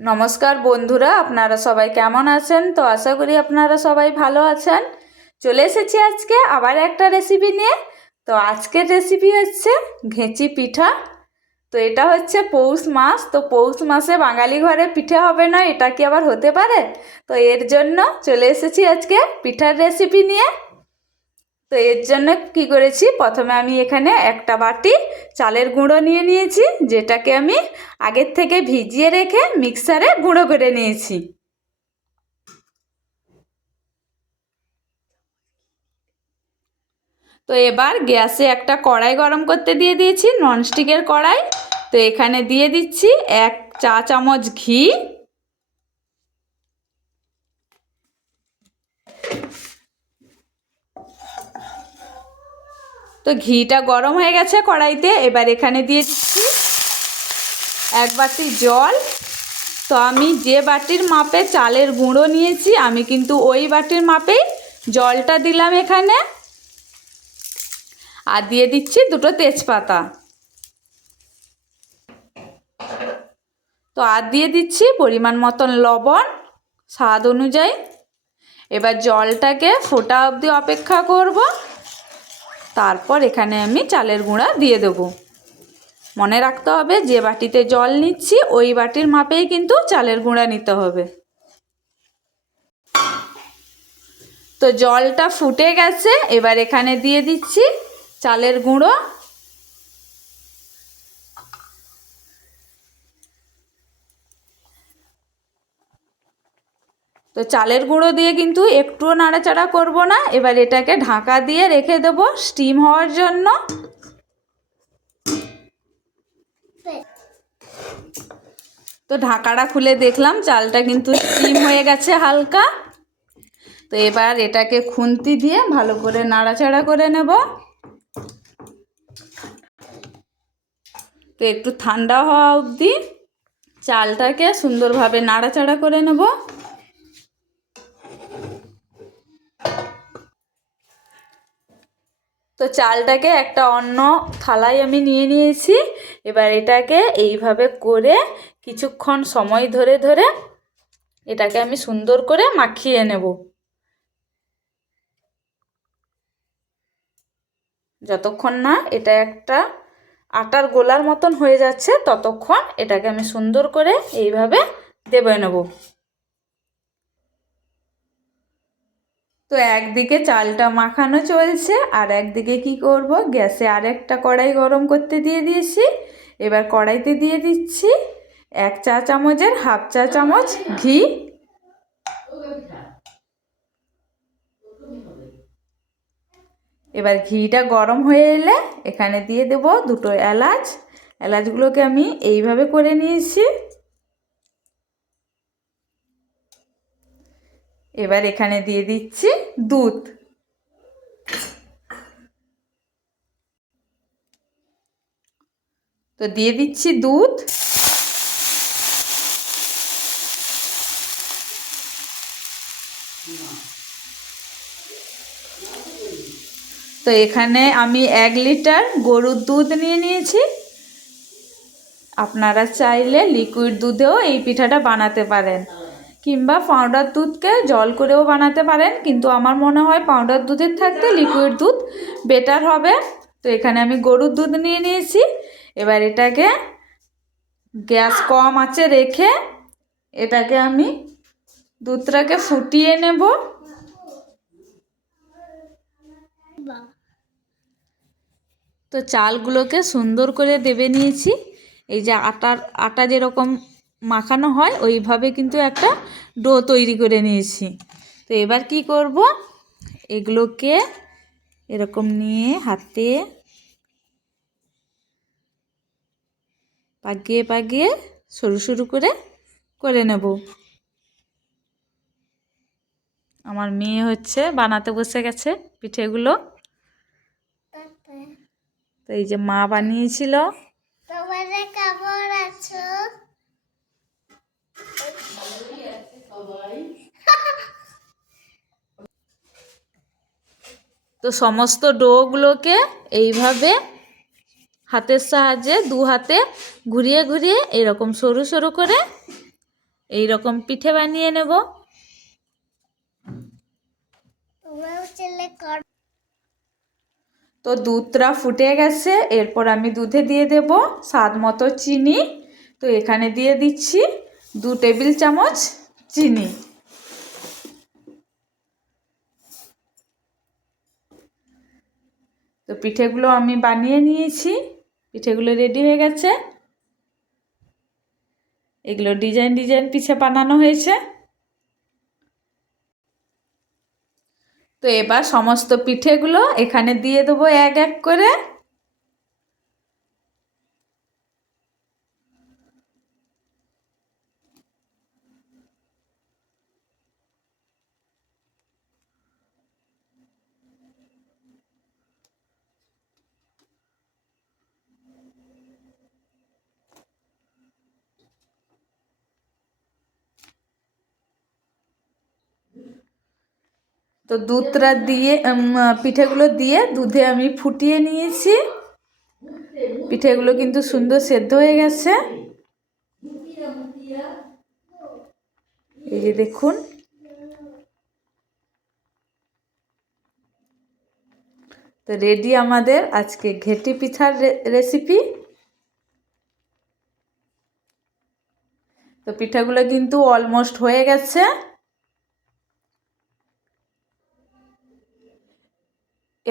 নমস্কার বন্ধুরা, আপনারা সবাই কেমন আছেন? তো আশা করি আপনারা সবাই ভালো আছেন। চলে এসেছি আজকে আবার একটা রেসিপি নিয়ে। তো আজকের রেসিপি হচ্ছে ঘেঁচি পিঠা। তো এটা হচ্ছে পৌষ মাস। তো পৌষ মাসে বাঙালি ঘরে পিঠে হবে না, এটা কি আবার হতে পারে? তো এর জন্য চলে এসেছি আজকে পিঠার রেসিপি নিয়ে। তো এর জন্য কি করেছি? প্রথমে আমি এখানে একটা বাটি চালের গুঁড়ো নিয়ে নিয়েছি, যেটাকে আমি আগের থেকে ভিজিয়ে রেখে মিক্সারে গুঁড়ো করে নিয়েছি। তো এবার গ্যাসে একটা কড়াই গরম করতে দিয়ে দিয়েছি, ননস্টিকের কড়াই। তো এখানে দিয়ে দিচ্ছি এক চা চামচ ঘি। তো ঘিটা গরম হয়ে গেছে কড়াইতে, এবার এখানে দিয়ে দিচ্ছি এক বাটি জল। তো আমি যে বাটির মাপে চালের গুঁড়ো নিয়েছি, আমি কিন্তু ওই বাটির মাপেই জলটা দিলাম এখানে। আর দিয়ে দিচ্ছি দুটো তেজপাতা। তো আর দিয়ে দিচ্ছি পরিমাণ মতন লবণ, স্বাদ অনুযায়ী। এবার জলটাকে ফোটা অবধি অপেক্ষা করব। তারপর এখানে আমি চালের গুঁড়া দিয়ে দেবো। মনে রাখতে হবে, যে বাটিতে জল নিচ্ছি, ওই বাটির মাপেই কিন্তু চালের গুঁড়া নিতে হবে। তো জলটা ফুটে গেছে, এবার এখানে দিয়ে দিচ্ছি চালের গুঁড়ো। তো চালের গুঁড়ো দিয়ে কিন্তু একটুও নাড়াচাড়া করব না। এবার এটাকে ঢাকা দিয়ে রেখে দেবো স্টিম হওয়ার জন্য। তো ঢাকাটা খুলে দেখলাম, চালটা কিন্তু স্টিম হয়ে গেছে হালকা। তো এবার এটাকে খুন্তি দিয়ে ভালো করে নাড়াচাড়া করে নেব। তো একটু ঠান্ডা হওয়া অবধি চালটাকে সুন্দরভাবে নাড়াচাড়া করে নেব। তো চালটাকে একটা অন্য থালায় আমি নিয়ে নিয়েছি। এবার এটাকে এইভাবে করে কিছুক্ষণ সময় ধরে ধরে এটাকে আমি সুন্দর করে মাখিয়ে নেব। যতক্ষণ না এটা একটা আটার গোলার মতন হয়ে যাচ্ছে, ততক্ষণ এটাকে আমি সুন্দর করে এইভাবে দেবে নেব। তো একদিকে চালটা মাখানো চলছে আর একদিকে কি করব? গ্যাসে আরেকটা কড়াই গরম করতে দিয়ে দিয়েছি। এবার কড়াইতে দিয়ে দিচ্ছি এক চা চামচের হাফ চা চামচ ঘি। এবার ঘিটা গরম হয়ে এলে এখানে দিয়ে দেব দুটো এলাচ। এলাচগুলোকে আমি এইভাবে করে নিয়েছি। এবার এখানে দিয়ে দিচ্ছি দুধ। তো দিয়ে দিচ্ছি দুধ। তো এখানে আমি এক লিটার গরুর দুধ নিয়ে নিয়েছি। আপনারা চাইলে লিকুইড দুধেও এই পিঠাটা বানাতে পারেন। কিংবা পাউডার দুধকে জল করেও বানাতে পারেন, কিন্তু আমার মনে হয় পাউডার দুধের থাকতে লিকুইড দুধ বেটার হবে। তো এখানে আমি গরুর দুধ নিয়ে নিয়েছি। এবার এটাকে গ্যাস কম আছে রেখে এটাকে আমি দুধটাকে ফুটিয়ে নেব। তো চালগুলোকে সুন্দর করে দেবে নিয়েছি। এই যে আটার, আটা যেরকম মাখানো হয় ওইভাবে কিন্তু একটা ডো তৈরি করে নিয়েছি। তো এবার কি করব? এগুলোকে এরকম নিয়ে হাতে পাকিয়ে পাকিয়ে সরু সরু করে করে নেব। আমার মেয়ে হচ্ছে বানাতে বসে গেছে পিঠেগুলো। তো এই যে মা বানিয়েছিল। আছো। তো সমস্ত ডোগুলোকে এইভাবে হাতের সাহায্যে দু হাতে ঘুরিয়ে ঘুরিয়ে এরকম সরু সরু করে এই রকম পিঠে বানিয়ে নেব। তো দুধটা ফুটে গেছে, এরপর আমি দুধে দিয়ে দেব স্বাদ মতো চিনি। তো এখানে দিয়ে দিচ্ছি দু টেবিল চামচ চিনি। তো পিঠেগুলো আমি বানিয়ে নিয়েছি। পিঠেগুলো রেডি হয়ে গেছে। এগুলো ডিজাইন ডিজাইন পিঠে বানানো হয়েছে। তো এবার সমস্ত পিঠেগুলো এখানে দিয়ে দেবো এক এক করে। তো দুধটা দিয়ে পিঠেগুলো দিয়ে দুধে আমি ফুটিয়ে নিয়েছি। পিঠেগুলো কিন্তু সুন্দর সেদ্ধ হয়ে গেছে। এই যে দেখুন। তো রেডি আমাদের আজকে ঘেটি পিঠার রেসিপি। তো পিঠাগুলো কিন্তু অলমোস্ট হয়ে গেছে।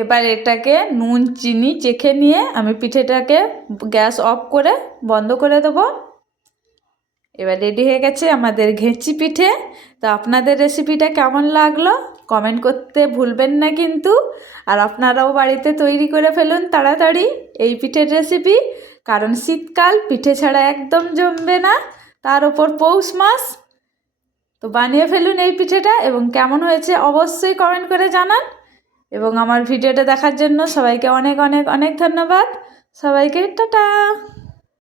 এবার এটাকে নুন, চিনি চেখে নিয়ে আমি পিঠেটাকে গ্যাস অফ করে বন্ধ করে দেবো। এবার রেডি হয়ে গেছে আমাদের ঘেঁচি পিঠে। তো আপনাদের রেসিপিটা কেমন লাগল কমেন্ট করতে ভুলবেন না কিন্তু। আর আপনারাও বাড়িতে তৈরি করে ফেলুন তাড়াতাড়ি এই পিঠের রেসিপি। কারণ শীতকাল পিঠে ছাড়া একদম জমবে না। তার ওপর পৌষ মাস। তো বানিয়ে ফেলুন এই পিঠেটা এবং কেমন হয়েছে অবশ্যই কমেন্ট করে জানান। এবং আমার ভিডিওটা দেখার জন্য সবাইকে অনেক অনেক অনেক ধন্যবাদ। সবাইকে টাটা।